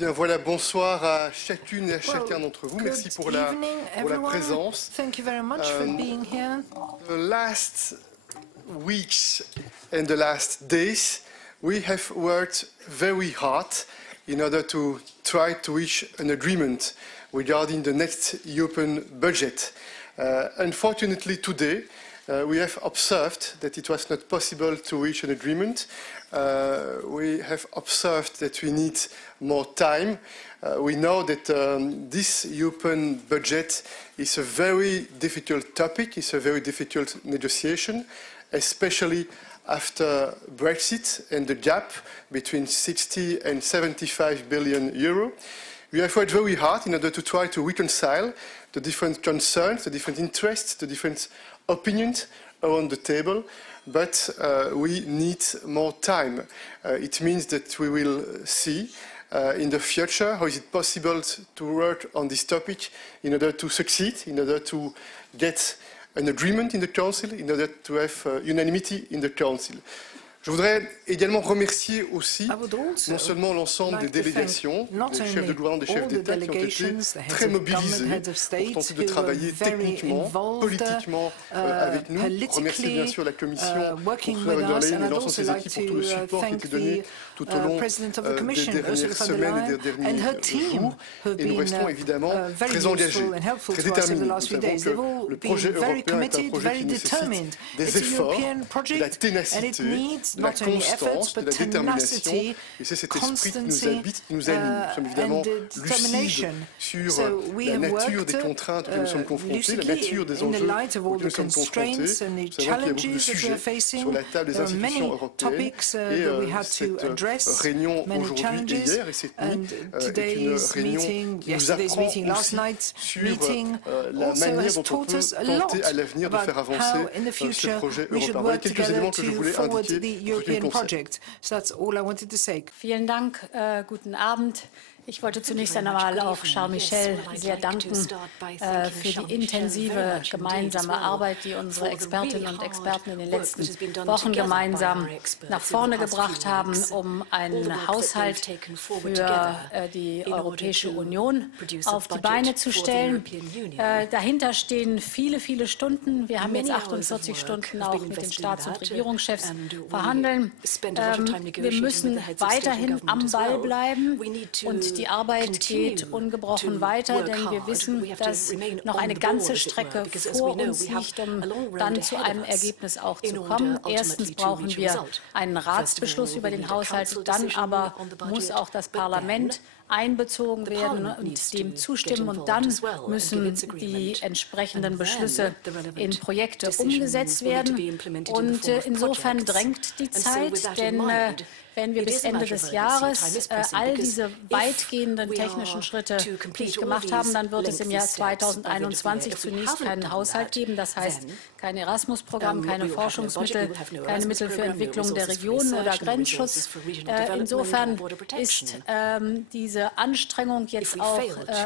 Bien voilà, bonsoir à chacune et à chacun d'entre vous. Merci pour la présence. Thank you very much for being here. The last weeks and the last days, we have worked very hard in order to try to reach an agreement regarding the next European budget. Unfortunately today, we have observed that it was not possible to reach an agreement. We have observed that we need more time. We know that this European budget is a very difficult topic, it's a very difficult negotiation, especially after Brexit and the gap between 60 and 75 billion euro. We have worked very hard in order to try to reconcile the different concerns, the different interests, the different opinions around the table, but we need more time. It means that we will see in the future how is it possible to work on this topic in order to succeed, in order to get an agreement in the Council, in order to have unanimity in the Council. Je voudrais également remercier aussi non seulement l'ensemble des délégations, des chefs de gouvernement, des chefs d'État qui ont été très mobilisés pour tenter de travailler techniquement, politiquement avec nous. Remercier bien sûr la Commission pour Ursula von der Leyen et l'ensemble de ses équipes pour tout le support qui a été donné tout au long des dernières semaines et des derniers jours. Et nous restons évidemment très engagés, très déterminés. Nous savons que le projet européen est un projet qui nécessite des efforts, de la ténacité, de la constance, de la détermination, et c'est cet esprit qui nous habite, qui nous anime. Nous sommes évidemment lucides sur la nature des contraintes auxquelles nous sommes confrontés, la nature des enjeux auxquels nous sommes confrontés. Nous savons qu'il y a beaucoup de sujets sur la table des institutions européennes, et cette réunion aujourd'hui et hier et cette nuit est une réunion qui nous apprend aussi sur la manière dont on peut tenter à l'avenir de faire avancer ce projet européen. Voilà quelques éléments que je voulais indiquer. European project. So that's all I wanted to say. Vielen Dank, guten Abend. Ich wollte zunächst einmal auch Charles Michel sehr danken für die intensive gemeinsame Arbeit, die unsere Expertinnen und Experten in den letzten Wochen gemeinsam nach vorne gebracht haben, um einen Haushalt für die Europäische Union auf die Beine zu stellen. Dahinter stehen viele, viele Stunden. Wir haben jetzt 48 Stunden auch mit den Staats- und Regierungschefs verhandeln. Wir müssen weiterhin am Ball bleiben und die Arbeit geht ungebrochen weiter, denn wir wissen, dass noch eine ganze Strecke vor uns liegt, um dann zu einem Ergebnis auch zu kommen. Erstens brauchen wir einen Ratsbeschluss über den Haushalt, dann aber muss auch das Parlament einbezogen werden und dem zustimmen. Und dann müssen die entsprechenden Beschlüsse in Projekte umgesetzt werden. Und insofern drängt die Zeit, denn wenn wir bis Ende des Jahres all diese weitgehenden technischen Schritte nicht gemacht haben, dann wird es im Jahr 2021 zunächst keinen Haushalt geben. Das heißt, kein Erasmus-Programm, keine Forschungsmittel, keine Mittel für Entwicklung der Regionen oder Grenzschutz. Insofern ist diese Anstrengung, jetzt auch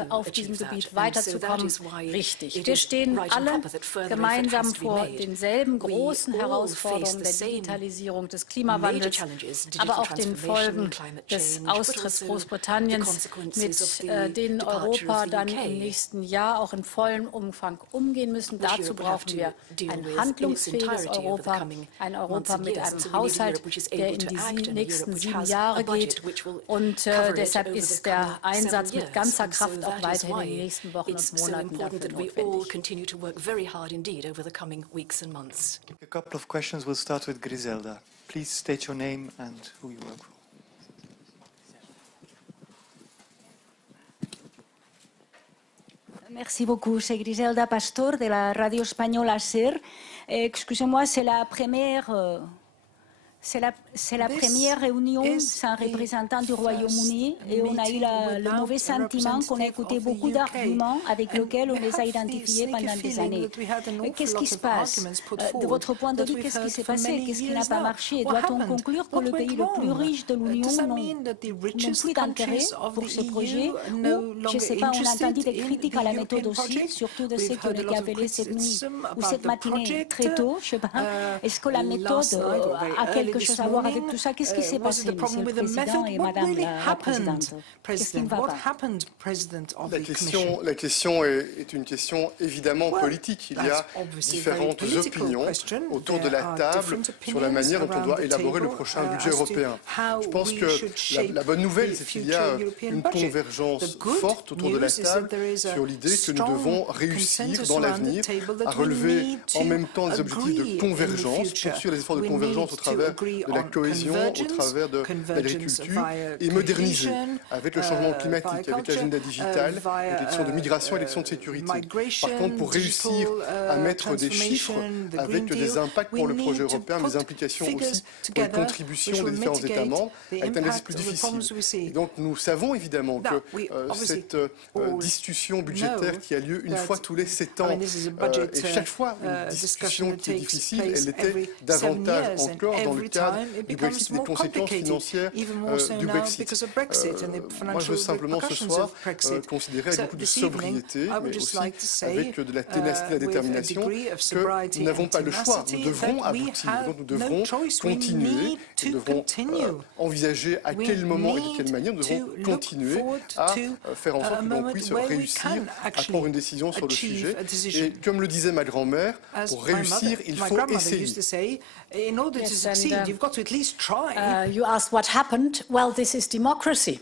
auf diesem Gebiet weiterzukommen, richtig. Wir stehen alle gemeinsam vor denselben großen Herausforderungen der Digitalisierung, des Klimawandels, aber auch den Folgen des Austritts Großbritanniens, mit denen Europa dann im nächsten Jahr auch in vollem Umfang umgehen müssen. Dazu brauchen wir ein handlungsfähiges Europa, ein Europa mit einem Haushalt, der in die nächsten 7 Jahre geht. Und deshalb ist der Einsatz mit ganzer Kraft auch weiterhin in den nächsten Wochen und Monaten dafür notwendig. A couple of questions. We'll start with Griselda. Please state your name and who you work for. Merci beaucoup. C'est Griselda Pastor de la radio espagnole SER. Excusez-moi, c'est la première réunion sans représentant du Royaume-Uni et on a eu le mauvais sentiment qu'on a écouté beaucoup d'arguments avec lesquels on les a identifiés pendant des années. Qu'est-ce qui se passe? De votre point de vue, qu'est-ce qui s'est passé? Qu'est-ce qui n'a pas marché? Doit-on conclure que le pays le plus riche de l'Union n'a plus d'intérêt pour ce projet? Ou, je ne sais pas, on a entendu des critiques à la méthode aussi, surtout de ceux qui ont été appelés cette nuit ou cette matinée très tôt. Je sais pas. Est-ce que la méthode a quelque quelque chose à voir avec tout ça. Qu'est-ce qui s'est passé, Monsieur le Président et Madame la Présidente? Qu'est-ce qui ne va pas? La question est une question évidemment politique. Il y a différentes opinions autour de la table sur la manière dont on doit élaborer le prochain budget européen. Je pense que la bonne nouvelle, c'est qu'il y a une convergence forte autour de la table sur l'idée que nous devons réussir dans l'avenir à relever en même temps des objectifs de convergence, poursuivre les efforts de convergence au travers de la cohésion, au travers de l'agriculture et moderniser avec le changement climatique, avec l'agenda digital, avec les questions de migration et les questions de sécurité. Par contre, pour réussir à mettre des chiffres avec des impacts pour le projet européen, mais des implications aussi pour les contributions des différents États membres, est un exercice plus difficile. Et donc nous savons évidemment que cette discussion budgétaire qui a lieu une fois tous les 7 ans, et chaque fois une discussion qui est difficile, elle était davantage encore dans le cadre du Brexit, des conséquences financières du Brexit. Moi, je veux simplement ce soir considérer avec beaucoup de sobriété, mais aussi avec de la ténacité et de la détermination, que nous n'avons pas le choix. Nous devrons aboutir, donc nous devrons continuer, nous devrons envisager à quel moment et de quelle manière nous devrons continuer à faire en sorte que l'on puisse réussir à prendre une décision sur le sujet. Et comme le disait ma grand-mère, pour réussir, il faut essayer. You asked what happened. Well, this is democracy.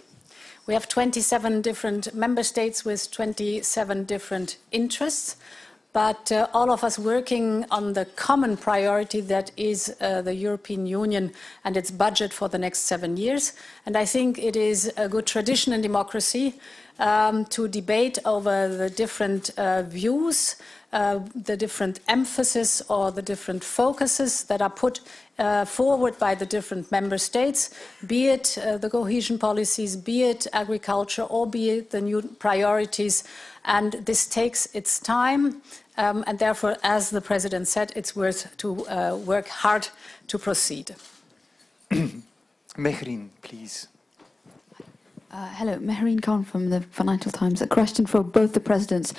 We have 27 different member states with 27 different interests, but all of us working on the common priority that is the European Union and its budget for the next 7 years. And I think it is a good tradition in democracy to debate over the different views, the different emphasis or the different focuses that are put forward by the different member states, be it the cohesion policies, be it agriculture, or be it the new priorities. And this takes its time, and therefore, as the President said, it's worth to work hard to proceed. Mehreen, please. Hello, Mehreen Khan from the Financial Times. A question for both the presidents.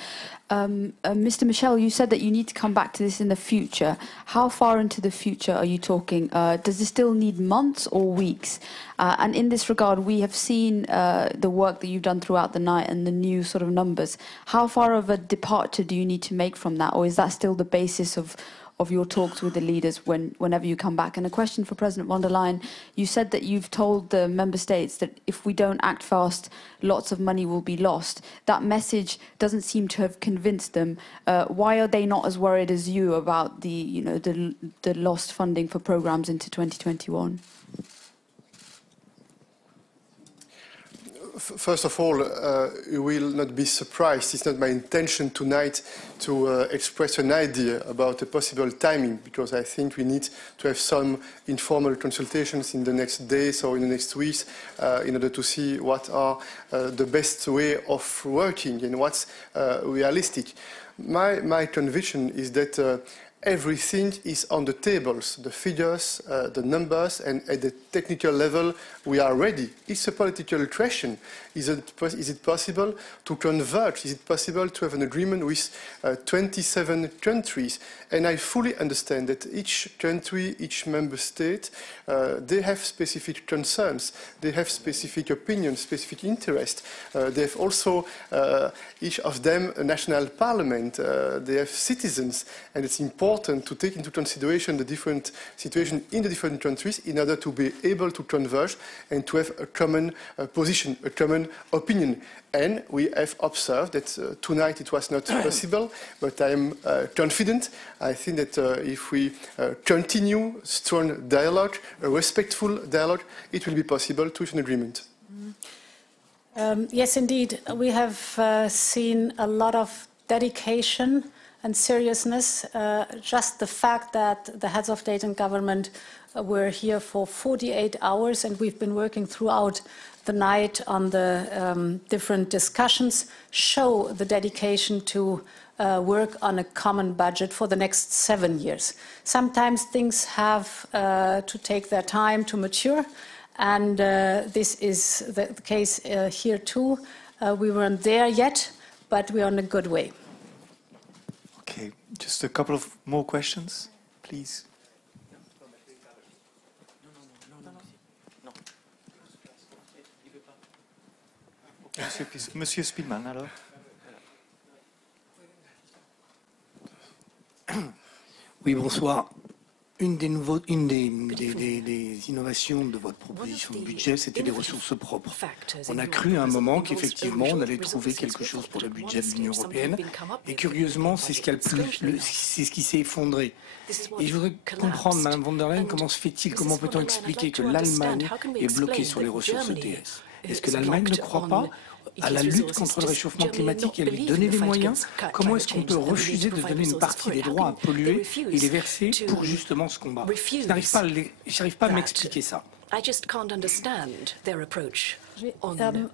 Mr. Michel, you said that you need to come back to this in the future. How far into the future are you talking? Does this still need months or weeks? And in this regard, we have seen the work that you've done throughout the night and the new sort of numbers. How far of a departure do you need to make from that? Or is that still the basis of your talks with the leaders whenever you come back? And a question for President von der Leyen. You said that you've told the member states that if we don't act fast, lots of money will be lost. That message doesn't seem to have convinced them. Why are they not as worried as you about the lost funding for programs into 2021? First of all, you will not be surprised. It's not my intention tonight to express an idea about a possible timing, because I think we need to have some informal consultations in the next days or in the next weeks in order to see what are the best way of working and what's realistic. My conviction is that everything is on the tables, the figures, the numbers, and at the technical level, we are ready. It's a political question. Is it possible to converge? Is it possible to have an agreement with 27 countries? And I fully understand that each country, each member state, they have specific concerns. They have specific opinions, specific interests. They have also, each of them, a national parliament. They have citizens, and it's important to take into consideration the different situation in the different countries in order to be able to converge and to have a common position, a common opinion. And we have observed that tonight it was not possible, but I am confident. I think that if we continue strong dialogue, a respectful dialogue, it will be possible to reach an agreement. Yes, indeed. We have seen a lot of dedication and seriousness. Just the fact that the heads of state and government were here for 48 hours, and we've been working throughout the night on the different discussions, show the dedication to work on a common budget for the next 7 years. Sometimes things have to take their time to mature, and this is the case here too. We weren't there yet, but we're on a good way. Okay, just a couple of more questions, please. Monsieur Spielmann, alors. Oui, bonsoir. Une des innovations de votre proposition de budget, c'était les ressources propres. On a cru à un moment qu'effectivement, on allait trouver quelque chose pour le budget de l'Union européenne. Et curieusement, c'est ce qui s'est effondré. Et je voudrais comprendre, Mme von der Leyen, comment se fait-il, comment peut-on expliquer que l'Allemagne est bloquée sur les ressources ETS? Est-ce que l'Allemagne ne croit pas à la lutte contre le réchauffement climatique et à lui donner les moyens? Comment est-ce qu'on peut refuser de donner une partie des droits à polluer et les verser pour justement ce combat? Je n'arrive pas à m'expliquer ça.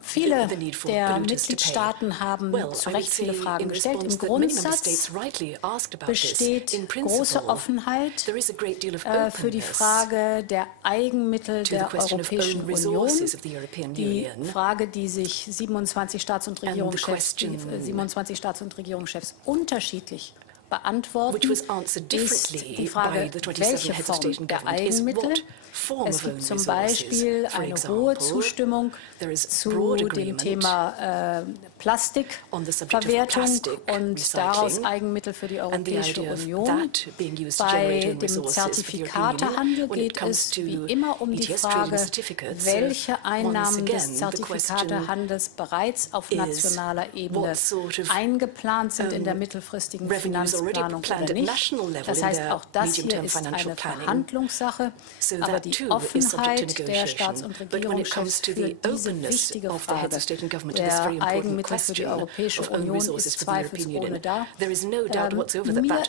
Viele der Mitgliedstaaten haben zu Recht viele Fragen gestellt. Im Grundsatz besteht große Offenheit für die Frage der Eigenmittel der Europäischen Union, die Frage, die sich 27 Staats- und Regierungschefs unterschiedlich beantworten, ist die Frage, welche Form der Eigenmittel. Es gibt zum Beispiel eine hohe Zustimmung zu dem Thema Plastikverwertung und daraus Eigenmittel für die Europäische Union. Bei dem Zertifikatehandel geht es wie immer um die Frage, welche Einnahmen des Zertifikatehandels bereits auf nationaler Ebene eingeplant sind in der mittelfristigen Finanzplanung oder nicht. Das heißt, auch das hier ist eine Verhandlungssache, aber die Offenheit der Staats- und Regierungschefs für diese wichtige Frage der Eigenmittel für die Europäische Union ist zweifelsohne da. Mir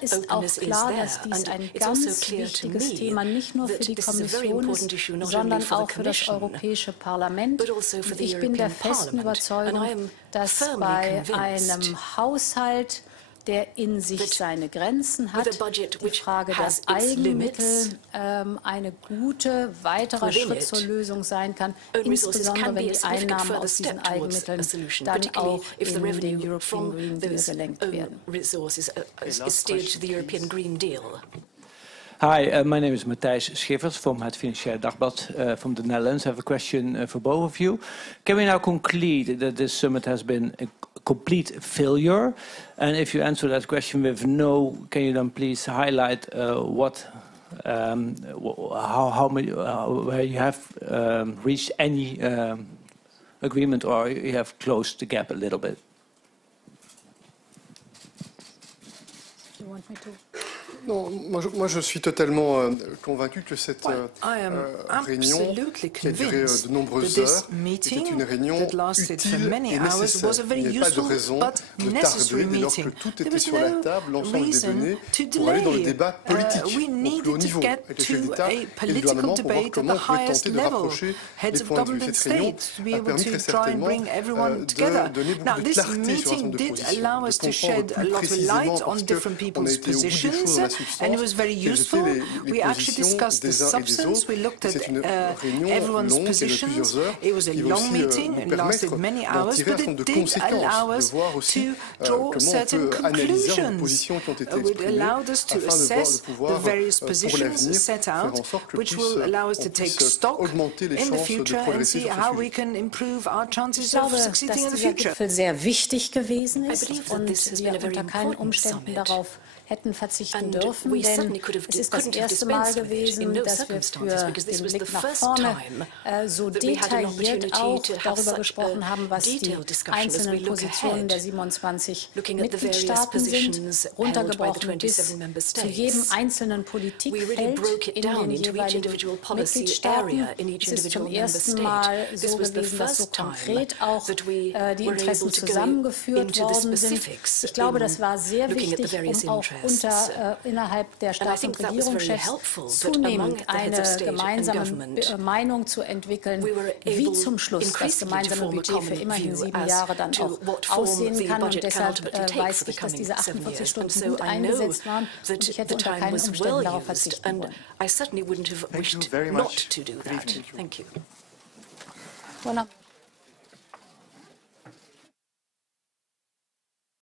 ist auch klar, dass dies ein ganz wichtiges Thema nicht nur für die Kommission ist, sondern auch für das Europäische Parlament. Und ich bin der festen Überzeugung, dass bei einem Haushalt, der in sich seine Grenzen hat, die Frage der Eigenmittel eine gute weiterer Schritt zur Lösung sein kann, insbesondere wenn die Einnahmen aus diesen Eigenmitteln dann auch in den European Green Deal gelenkt werden. Hi, my name is Matthijs Schiffers from het Financiële Dagblad from the Netherlands. I have a question for both of you. Can we now conclude that this summit has been a complete failure? And if you answer that question with no, can you then please highlight where you have reached any agreement or you have closed the gap a little bit? You want me to? Non, moi je suis totalement convaincu que cette réunion, qui a duré de nombreuses heures, était une réunion utile et nécessaire. Il n'y a pas de raison de tarder dès lors que tout était sur la table, l'ensemble des données, pour aller dans le débat politique au plus haut niveau, avec les chefs d'État et le gouvernement, pour voir comment on pouvait tenter de rapprocher les points de vue. Cette réunion a permis très certainement de donner beaucoup de clarté sur l'ensemble de positions, de comprendre plus précisément parce qu'on a été au bout des choses dans la and it was very useful. We actually discussed the substance. We looked at everyone's positions. It was a long meeting and lasted many hours, but it did allow us to draw certain conclusions. It allowed us to assess the various positions set out, which will allow us to take stock in the future and see how we can improve our chances of succeeding in the future. Dass dieser Gipfel sehr wichtig gewesen ist und wir unter keinen Umständen darauf hätten verzichten dürfen, denn es ist das erste Mal gewesen, dass wir für den Blick nach vorne so detailliert auch darüber gesprochen haben, was die einzelnen Positionen der 27 Mitgliedstaaten sind, runtergebrochen bis zu jedem einzelnen Politikfeld in den jeweiligen Mitgliedstaaten. Es ist zum ersten Mal so gewesen, dass so konkret auch die Interessen zusammengeführt worden sind. Ich glaube, das war sehr wichtig, um auch innerhalb der Staats- und Regierungschefs zunehmend eine gemeinsame Meinung zu entwickeln, wie zum Schluss das gemeinsame Budget für immerhin 7 Jahre dann auch aussehen kann. Und deshalb weiß ich, dass diese 48 Stunden gut eingesetzt waren und ich hätte unter keinen Umständen darauf verzichten wollen. Thank you very much. Voilà.